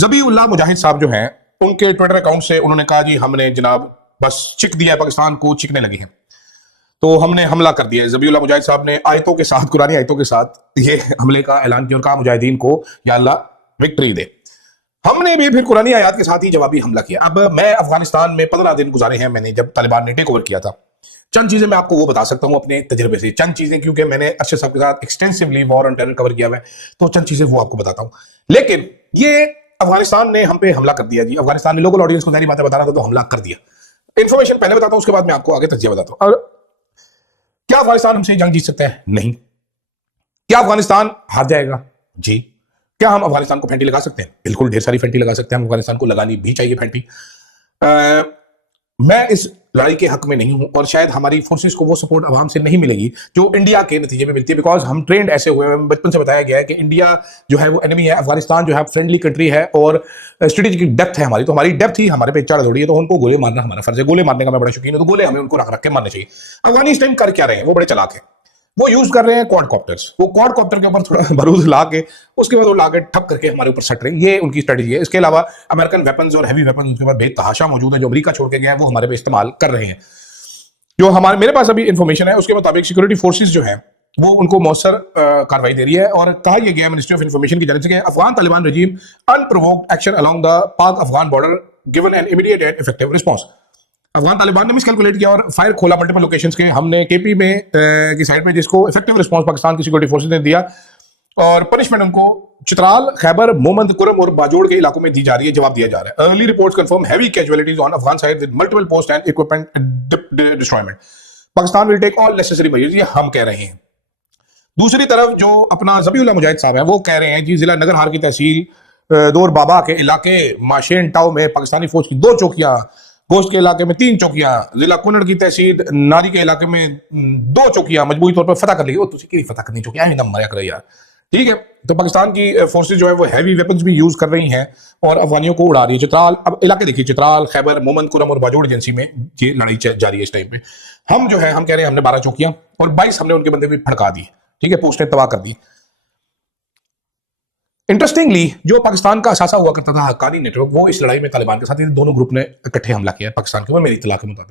ज़बीउल्लाह मुजाहिद साहब जो हैं, उनके ट्विटर अकाउंट से उन्होंने कहा जी हमने जनाब बस चिक दिया है, पाकिस्तान को चिकने लगी हैं, तो हमने हमला कर दिया है। ज़बीउल्लाह मुजाहिद साहब ने आयतों के साथ, कुरानी आयतों के साथ ये हमले का ऐलान किया और कहा मुजाहिदीन को या अल्लाह विक्ट्री दे। हमने भी फिर कुरानी आयत के साथ ही जवाबी हमला किया। अब मैं अफगानिस्तान में 15 दिन गुजारे हैं मैंने, जब तालिबान ने टेक ओवर किया था। चंद चीजें मैं आपको वो बता सकता हूं अपने तजर्बे से, चंद चीजें, क्योंकि मैंने अरशद साहब के साथ extensively war on terror cover किया हुआ है, तो चंद चीजें वो आपको बताता हूं। लेकिन ये अफगानिस्तान ने हम पे हमला कर दिया जी। अफगानिस्तान ने लोकल ऑडियंस को सारी बातें बता रहा था, तो हमला कर दिया। इन्फॉर्मेशन पहले बताता हूं, उसके बाद मैं आपको आगे तजिया बताता हूं। और क्या अफगानिस्तान हमसे जंग जीत सकता है? नहीं। क्या अफगानिस्तान हार जाएगा? जी। क्या हम अफगानिस्तान को फेंटी लगा सकते हैं? बिल्कुल, ढेर सारी फेंटी लगा सकते हैं। हम अफगानिस्तान को लगानी भी चाहिए फेंटी। मैं इस लड़ाई के हक में नहीं हूं, और शायद हमारी फोर्सेस को वो सपोर्ट अवाम से नहीं मिलेगी जो इंडिया के नतीजे में मिलती है, बिकॉज हम ट्रेंड ऐसे हुए हैं, बचपन से बताया गया है कि इंडिया जो है वो एनिमी है, अफगानिस्तान जो है फ्रेंडली कंट्री है और स्ट्रेटेजिक डेप्थ है हमारी, तो हमारी डेप्थ ही हमारे पे चढ़ दौड़ी है, तो उनको गोले मारना हमारा फर्ज है। गोले मारने का मैं बड़ा शौकीन हूं, तो गोले हमें उनको रख रख के मारने चाहिए। अफगानी इस टाइम कर क्या रहे हैं? वो बड़े चालाक है, वो यूज कर रहे हैं क्वाडकॉप्टर्स। वो क्वाडकॉप्टर के ऊपर थोड़ा बारूद ला के उसके बाद वो लाके ठप करके हमारे ऊपर सट रहे हैं, ये उनकी स्ट्रेटजी है। इसके अलावा अमेरिकन वेपन्स और हैवी वेपन्स उनके पास बेतहाशा मौजूद है, जो अमेरिका छोड़ के गया है, वो हमारे पे इस्तेमाल कर रहे हैं। जो हमारे मेरे पास अभी इंफॉर्मेशन है उसके मुताबिक सिक्योरिटी फोर्सेस जो है वो उनको मौसर कार्रवाई दे रही है, और कहा यह गया मिनिस्ट्री ऑफ इंफॉर्मेशन की जानिब से कि Afghan Taliban regime unprovoked action along the Pak Afghan border given an immediate and effective response. Afghan Taliban ने मिसकैलकुलेट किया और फायर खोला मल्टीपल लोकेशंस के। हमने केपी में की साइड पे, जिसको इफेक्टिव रिस्पांस पाकिस्तान की सिक्योरिटी फोर्सेस ने दिया, और पनिशमेंट उनको चित्राल, खैबर, मोहम्मद कुरम और बाजोड़ के इलाकों में दी जा रही है, जवाब दिया जा रहा है। Early reports confirm heavy casualties on Afghan side with multiple post and equipment destroyment. Pakistan will take all necessary measures, ये हम कह रहे हैं। दूसरी तरफ जो अपना ज़बीउल्लाह मुजाहिद साहब हैं, वो कह रहे हैं जी जिला नगरहार की तहसील दौर बाबा के इलाके माशेन टाउ में पाकिस्तानी फौज की 2 चौकियां, गोश्त के इलाके में 3 चौकियां, जिला कुनड़ की तहसील नारी के इलाके में 2 चौकियां मजबूरी तौर पर फतह कर ली। वो तुझे की फतह करनी चौकियां एकदम मरिया करे यार, ठीक है। तो पाकिस्तान की फोर्सेज जो है वो हैवी वेपन्स भी यूज कर रही हैं और अफगानियों को उड़ा रही है। चित्राल, अब इलाके देखिए, चित्राल, खैबर, मोहम्मद कुरम और बाजोड़ एजेंसी में ये लड़ाई जारी है इस टाइम पे। हम जो है हम कह रहे हैं हमने 12 चौकियां और 22 हमने उनके बंदे भी फड़का दी, ठीक है, पोस्टें तबाह कर दी। इंटरेस्टिंगली जो पाकिस्तान का असासा हुआ करता था हक्कानी नेटवर्क, वो इस लड़ाई में तालिबान के साथ दोनों ग्रुप ने इकट्ठे हमला किया है पाकिस्तान के ऊपर, मेरी इत्तला के मुताबिक।